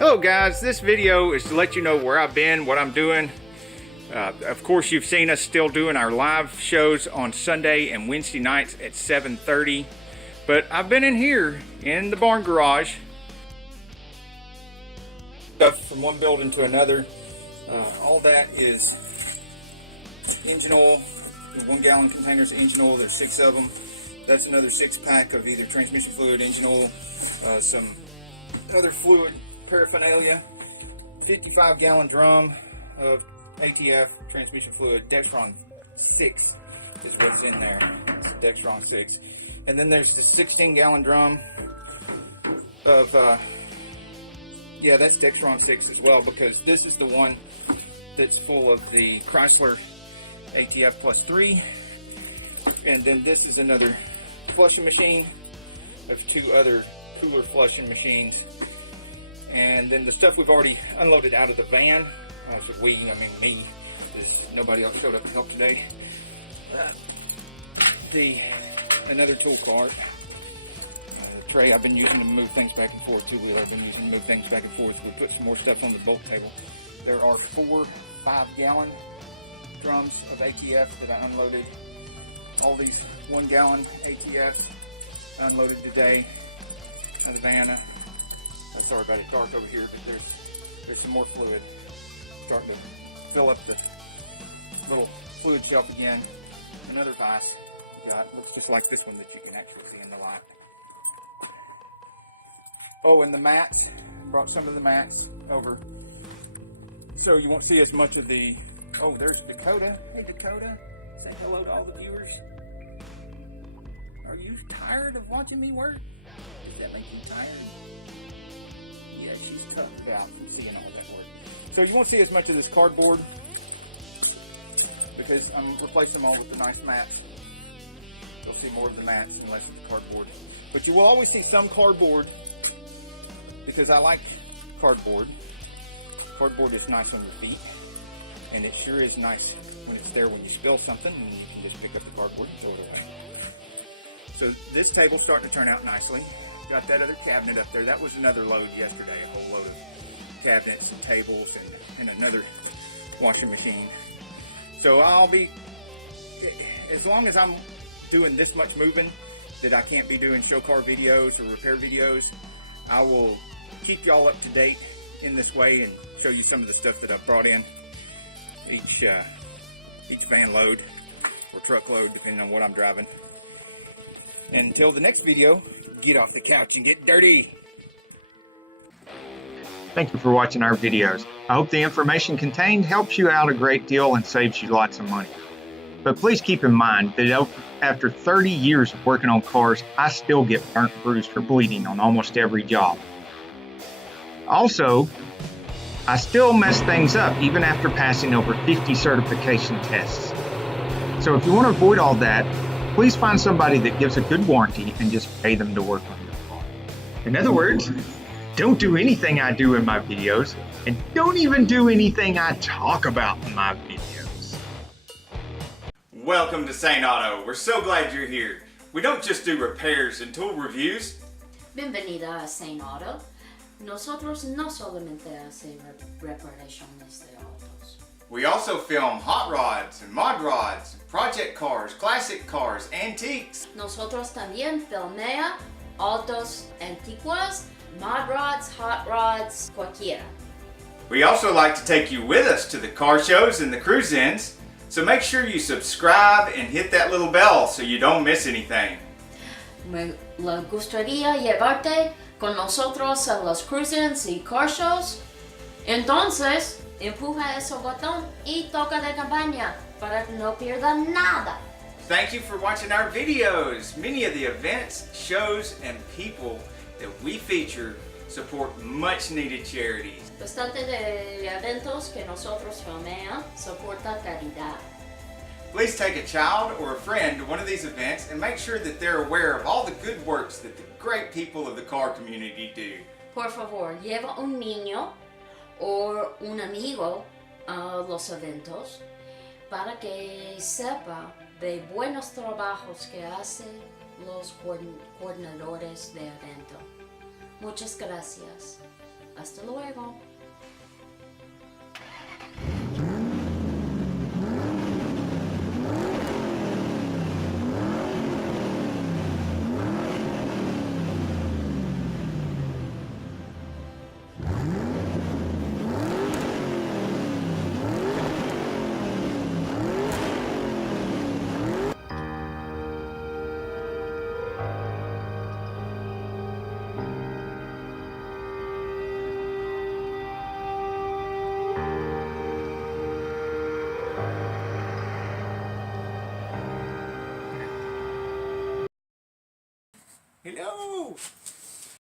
Hello guys, this video is to let you know where I've been, what I'm doing. Of course, you've seen us still doing our live shows on Sunday and Wednesday nights at 7:30. But I've been in here in the barn garage. Stuff from one building to another. All that is engine oil. In 1 gallon containers of engine oil, there's 6 of them. That's another 6-pack of either transmission fluid, engine oil, some other fluid paraphernalia. 55-gallon drum of ATF transmission fluid. Dextron 6 is what's in there. It's Dextron 6. And then there's the 16-gallon drum of, yeah, that's Dextron 6 as well, because this is the one that's full of the Chrysler ATF plus 3. And then this is another flushing machine of 2 other cooler flushing machines. And then the stuff we've already unloaded out of the van. So I mean me, because nobody else showed up to help today. Another tool cart. The tray I've been using to move things back and forth. 2-wheeler I've been using to move things back and forth. We put some more stuff on the bulk table. There are 4 5-gallon drums of ATF that I unloaded. All these 1-gallon ATFs unloaded today out of the van. Sorry about it, dark over here, but there's some more fluid. Starting to fill up the little fluid shelf again. Another vise we got, looks just like this one that you can actually see in the light. Oh, and the mats, brought some of the mats over. So you won't see as much of the, oh, there's Dakota. Hey Dakota, say hello to all the viewers. Are you tired of watching me work? Does that make you tired? Yeah, she's tucked out from seeing all that work. So you won't see as much of this cardboard because I'm replacing them all with the nice mats. You'll see more of the mats and less of the cardboard. But you will always see some cardboard because I like cardboard. Cardboard is nice on your feet, and it sure is nice when it's there when you spill something and you can just pick up the cardboard and throw it away. So this table's starting to turn out nicely. Got that other cabinet up there. That was another load yesterday, a whole load of cabinets and tables and another washing machine. So I'll be, as long as I'm doing this much moving that I can't be doing show car videos or repair videos, I will keep y'all up to date in this way and show you some of the stuff that I've brought in each van load or truck load, depending on what I'm driving. And until the next video, get off the couch and get dirty. Thank you for watching our videos. I hope the information contained helps you out a great deal and saves you lots of money. But please keep in mind that after 30 years of working on cars, I still get burnt, bruised, or bleeding on almost every job. Also, I still mess things up even after passing over 50 certification tests. So if you want to avoid all that, please find somebody that gives a good warranty and just pay them to work on your car. In other words, don't do anything I do in my videos, and don't even do anything I talk about in my videos. Welcome to Saneauto. We're so glad you're here. We don't just do repairs and tool reviews. Bienvenida a Saneauto. Nosotros no solamente hacemos reparaciones de autos. We also film hot rods and mod rods, project cars, classic cars, antiques. Nosotros también filmea autos antiguos, mod rods, hot rods, cualquiera. We also like to take you with us to the car shows and the cruise-ins, so make sure you subscribe and hit that little bell so you don't miss anything. Me gustaría llevarte con nosotros a los cruise-ins y car shows. Entonces, empuja ese botón y toca de campaña para que no pierda nada. Thank you for watching our videos. Many of the events, shows, and people that we feature support much needed charities. Bastante de eventos que nosotros filmea soporta caridad. Please take a child or a friend to one of these events and make sure that they're aware of all the good works that the great people of the car community do. Por favor, lleva un niño o un amigo a los eventos para que sepa de buenos trabajos que hacen los coordinadores de evento. Muchas gracias. Hasta luego. Hello!